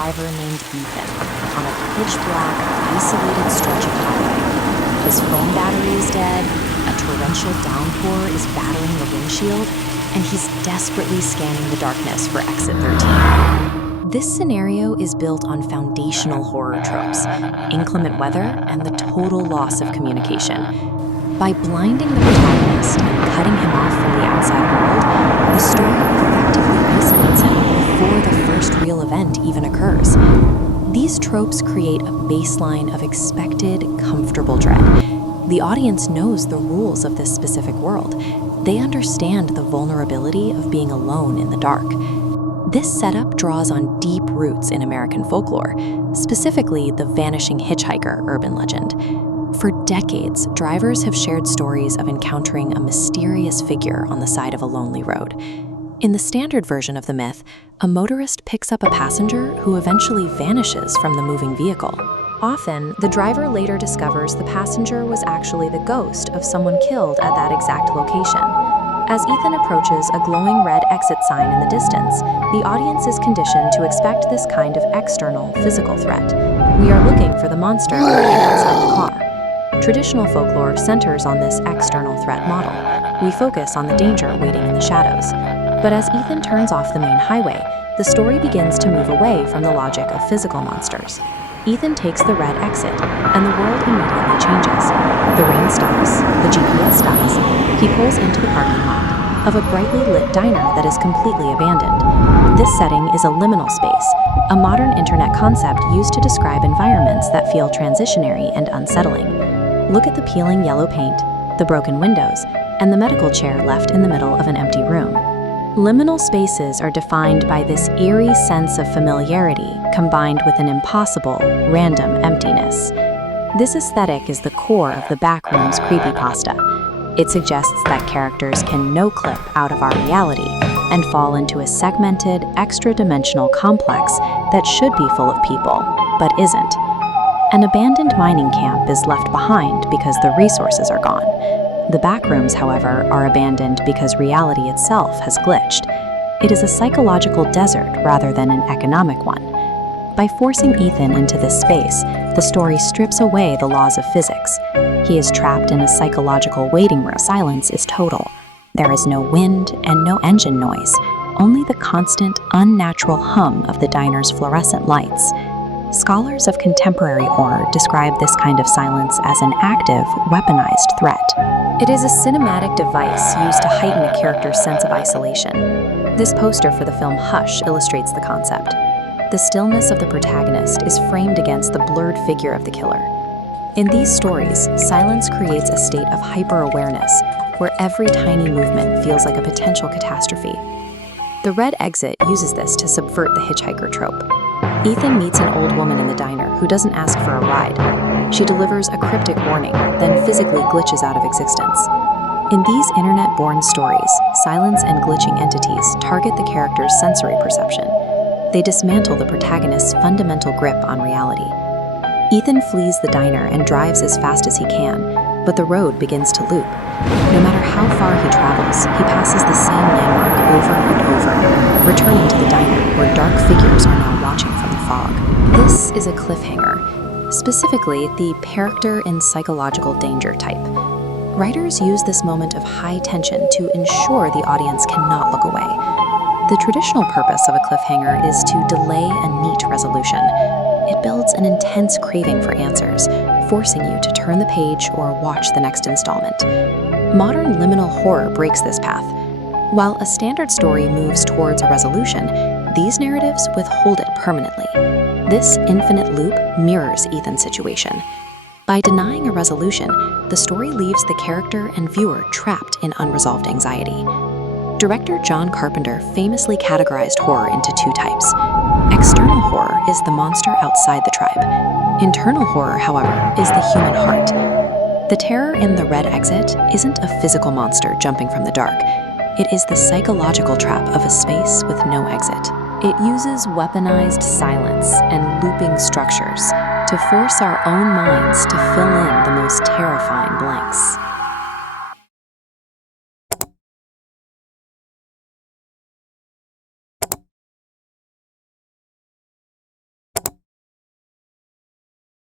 driver named Ethan on a pitch-black, isolated stretch of highway. His phone battery is dead, a torrential downpour is battering the windshield, and he's desperately scanning the darkness for exit 13. This scenario is built on foundational horror tropes, inclement weather, and the total loss of communication. By blinding the protagonist and cutting him off from the outside world, the story effectively isolates him before the first real event even occurs. These tropes create a baseline of expected, comfortable dread. The audience knows the rules of this specific world. They understand the vulnerability of being alone in the dark. This setup draws on deep roots in American folklore, specifically the vanishing hitchhiker urban legend. For decades, drivers have shared stories of encountering a mysterious figure on the side of a lonely road. In the standard version of the myth, a motorist picks up a passenger who eventually vanishes from the moving vehicle. Often, the driver later discovers the passenger was actually the ghost of someone killed at that exact location. As Ethan approaches a glowing red exit sign in the distance, the audience is conditioned to expect this kind of external, physical threat. We are looking for the monster lurking outside the car. Traditional folklore centers on this external threat model. We focus on the danger waiting in the shadows. But as Ethan turns off the main highway, the story begins to move away from the logic of physical monsters. Ethan takes the red exit, and the world immediately changes. The rain stops, the GPS dies. He pulls into the parking lot of a brightly lit diner that is completely abandoned. This setting is a liminal space, a modern internet concept used to describe environments that feel transitionary and unsettling. Look at the peeling yellow paint, the broken windows, and the medical chair left in the middle of an empty room. Liminal spaces are defined by this eerie sense of familiarity combined with an impossible, random emptiness. This aesthetic is the core of the Backroom's creepypasta. It suggests that characters can no-clip out of our reality and fall into a segmented, extra-dimensional complex that should be full of people, but isn't. An abandoned mining camp is left behind because the resources are gone. The backrooms, however, are abandoned because reality itself has glitched. It is a psychological desert rather than an economic one. By forcing Ethan into this space, the story strips away the laws of physics. He is trapped in a psychological waiting room. Silence is total. There is no wind and no engine noise, only the constant, unnatural hum of the diner's fluorescent lights. Scholars of contemporary horror describe this kind of silence as an active, weaponized threat. It is a cinematic device used to heighten a character's sense of isolation. This poster for the film Hush illustrates the concept. The stillness of the protagonist is framed against the blurred figure of the killer. In these stories, silence creates a state of hyper-awareness, where every tiny movement feels like a potential catastrophe. The red exit uses this to subvert the hitchhiker trope. Ethan meets an old woman in the diner who doesn't ask for a ride. She delivers a cryptic warning, then physically glitches out of existence. In these internet-born stories, silence and glitching entities target the character's sensory perception. They dismantle the protagonist's fundamental grip on reality. Ethan flees the diner and drives as fast as he can, but the road begins to loop. No matter how far he travels, he passes the same landmark over and over, returning to the diner where dark figures are now watching from the fog. This is a cliffhanger, specifically the character in psychological danger type. Writers use this moment of high tension to ensure the audience cannot look away. The traditional purpose of a cliffhanger is to delay a neat resolution. It builds an intense craving for answers, forcing you to turn the page or watch the next installment. Modern liminal horror breaks this path. While a standard story moves towards a resolution, these narratives withhold it permanently. This infinite loop mirrors Ethan's situation. By denying a resolution, the story leaves the character and viewer trapped in unresolved anxiety. Director John Carpenter famously categorized horror into two types. External horror is the monster outside the tribe. Internal horror, however, is the human heart. The terror in The Red Exit isn't a physical monster jumping from the dark. It is the psychological trap of a space with no exit. It uses weaponized silence and looping structures to force our own minds to fill in the most terrifying blanks.